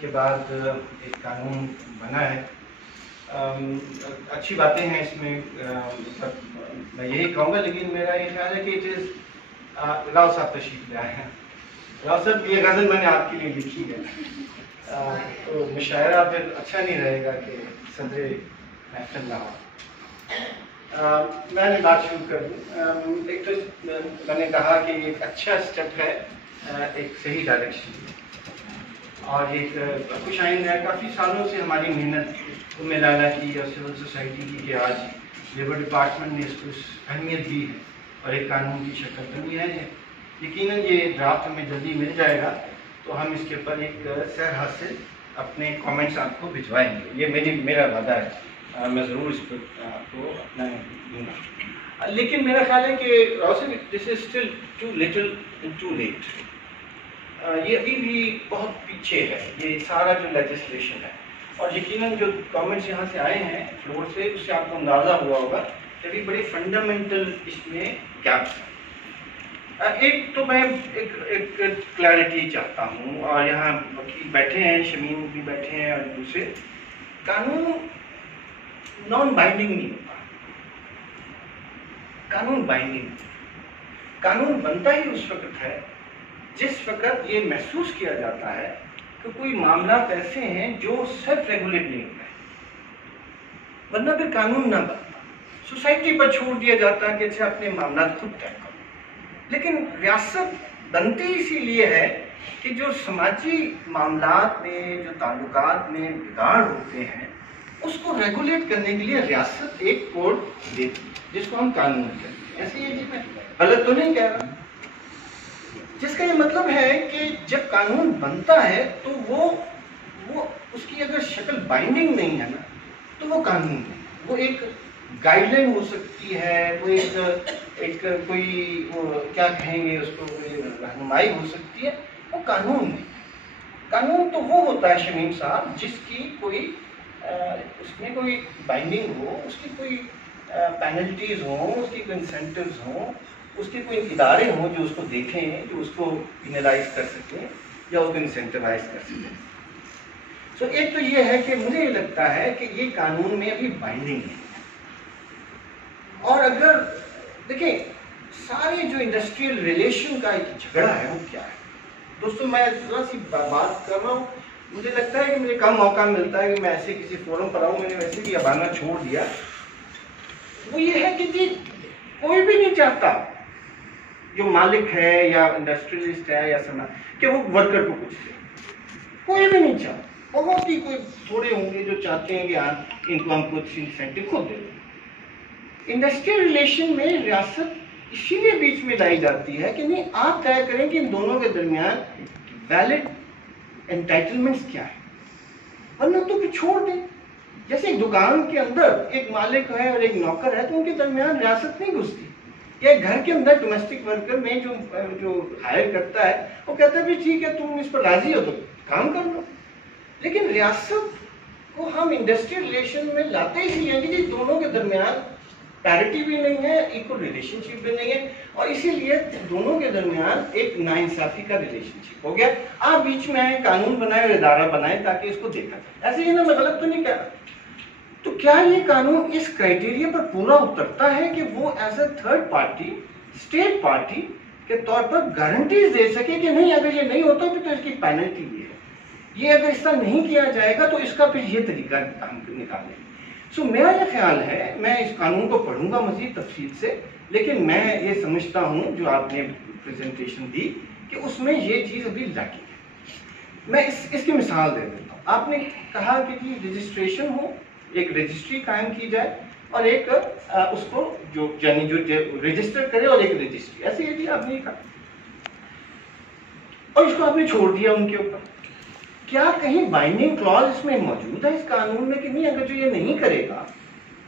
کے بعد ایک قانون بنا ہے. اچھی باتیں ہیں اس میں، میں یہی کہوں گا، لیکن میرا یہ خیال ہے کہ راؤ صاحب تشریف لائے ہیں. راؤ صاحب کی یہ غزل میں نے آپ کے لیے لکھی ہے، تو مشاعرہ پھر اچھا نہیں رہے گا کہ صدر محفل نہ ہو. میں نے بات شروع کر دوں. ایک تو میں نے کہا کہ ایک اچھا اسٹیپ ہے ایک صحیح ڈائریکشن، اور ایک خوش آئند ہے. کافی سالوں سے ہماری محنت لالا کی اور سول سوسائٹی کی کہ آج لیبر ڈپارٹمنٹ نے اس کو اہمیت دی ہے اور ایک قانون کی شکل بنی ہے. یقیناً یہ ڈرافٹ ہمیں جلدی مل جائے گا تو ہم اس کے اوپر ایک سیر حاصل اپنے کامنٹس آپ کو بھجوائیں گے. یہ میرا وعدہ ہے، میں ضرور اس پر آپ کو اپنا دوں گا. لیکن میرا خیال ہے کہ this is still too little and too late. یہ ابھی بھی بہت پیچھے ہے یہ سارا جو لیجسلیشن ہے، اور یقیناً جو کامنٹس یہاں سے آئے ہیں فلور سے، اس سے آپ کو اندازہ ہوا ہوگا کہ ابھی بڑے فنڈامنٹل اس میں گیپس ہیں. ایک تو میں ایک کلیئرٹی چاہتا ہوں، اور یہاں وکیل بیٹھے ہیں، شمیم بھی بیٹھے ہیں، اور دوسرے. قانون نان بائنڈنگ نہیں ہوتا، قانون بائنڈنگ. قانون بنتا ہی اس وقت ہے جس وقت یہ محسوس کیا جاتا ہے کہ کوئی معاملات ایسے ہیں جو سیلف ریگولیٹ نہیں ہوتے ہیں، ورنہ پھر قانون نہ بنتا. سوسائٹی پر چھوڑ دیا جاتا ہے کہ اچھا اپنے معاملات خود طے کرو. لیکن ریاست بنتی اسی لیے ہے کہ جو سماجی معاملات میں، جو تعلقات میں بگاڑ ہوتے ہیں، اس کو ریگولیٹ کرنے کے لیے ریاست ایک کوڈ دیتی ہے جس کو ہم قانون کہتے ہیں. ایسے یہ میں غلط تو نہیں کہہ رہا، جس کا یہ مطلب ہے کہ جب قانون بنتا ہے تو وہ اس کی اگر شکل بائنڈنگ نہیں ہے نا تو وہ قانون نہیں. وہ ایک گائیڈ لائن ہو سکتی ہے، وہ ایک کوئی کیا کہیں گے اس کو، رہنمائی ہو سکتی ہے، وہ قانون نہیں. قانون تو وہ ہوتا ہے شمیم صاحب جس کی کوئی اس میں کوئی بائنڈنگ ہو، اس کی کوئی پینلٹیز ہوں، اس کی کوئی انسینٹیوز ہوں، اس کے کوئی ادارے ہوں جو اس کو دیکھیں، جو اس کو پینلائز کر سکیں یا اس کو انسینٹیوائز کر سکیں. سو ایک تو یہ ہے کہ مجھے یہ لگتا ہے کہ یہ قانون میں ابھی بائنڈنگ ہے. اور اگر دیکھیں سارے جو انڈسٹریل ریلیشن کا ایک جھگڑا ہے وہ کیا ہے دوستوں، میں ذرا سی بات کر رہا ہوں. مجھے لگتا ہے کہ مجھے کم موقع ملتا ہے کہ میں ایسے کسی فورم پر آؤں. میں نے ویسے بھی ابانا چھوڑ دیا. وہ یہ ہے کہ جی کوئی بھی نہیں چاہتا جو مالک ہے یا انڈسٹریلسٹ ہے یا کہ وہ ورکر کو کچھ دے. کوئی بھی نہیں چاہتا. بہت ہی کوئی تھوڑے ہوں گے جو چاہتے ہیں کہ ان کو ہم کچھ انسینٹیو خود دے دیں. انڈسٹریل ریلیشن میں ریاست اسی لیے بیچ میں لائی جاتی ہے کہ نہیں آپ طے کریں کہ ان دونوں کے درمیان ویلڈ انٹائٹلمنٹس کیا ہے، ورنہ تو پھر چھوڑ دیں. جیسے ایک دکان کے اندر ایک مالک ہے اور ایک نوکر ہے تو ان کے درمیان ریاست نہیں گھستی. یا گھر کے اندر ڈومیسٹک ورکر میں جو ہائر کرتا ہے وہ کہتا ہے بھی ٹھیک ہے تم اس پر راضی ہو تو کام کر لو. لیکن ریاست کو ہم انڈسٹریل ریلیشن میں لاتے ہی ہیں کہ دونوں کے درمیان پیرٹی بھی نہیں ہے، ایکول ریلیشن شپ بھی نہیں ہے، اور اسی لیے دونوں کے درمیان ایک ناانصافی کا ریلیشن شپ ہو گیا. آپ بیچ میں آئے، قانون بنائے اور ادارہ بنائے تاکہ اس کو دیکھا جائے. ایسے ہی نا، میں غلط تو نہیں کہہ رہا. تو کیا یہ قانون اس کرائٹیریا پر پورا اترتا ہے کہ وہ as a third party state party کے طور پر گارنٹیز دے سکے کہ نہیں اگر یہ نہیں ہوتا تو اس کی پینلٹی بھی ہے، یہ اگر اس طرح نہیں کیا جائے گا تو اس کا پھر یہ طریقہ ہم نکالیں گے. سو میرا یہ خیال ہے، میں اس قانون کو پڑھوں گا مزید تفصیل سے، لیکن میں یہ سمجھتا ہوں جو آپ نے پریزنٹیشن دی کہ اس میں یہ چیز ابھی لاکی ہے. میں اس کی مثال دے دیتا ہوں. آپ نے کہا کہ جی رجسٹریشن ہو، ایک رجسٹری قائم کی جائے اور ایک اس کو جو رجسٹر کرے اور ایک رجسٹری، ایسے ہی آپ نے کہا اور اس کو آپ نے چھوڑ دیا ان کے اوپر. کیا کہیں بائنڈنگ کلوز اس میں موجود ہے اس قانون میں کہ نہیں اگر جو یہ نہیں کرے گا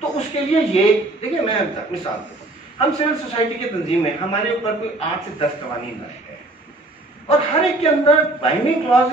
تو اس کے لیے یہ دیکھیں. میں مثال دیتا ہوں. ہم سول سوسائٹی کی تنظیم میں ہمارے اوپر کوئی 8 سے 10 قوانین آئے ہیں اور ہر ایک کے اندر بائنڈنگ کلوز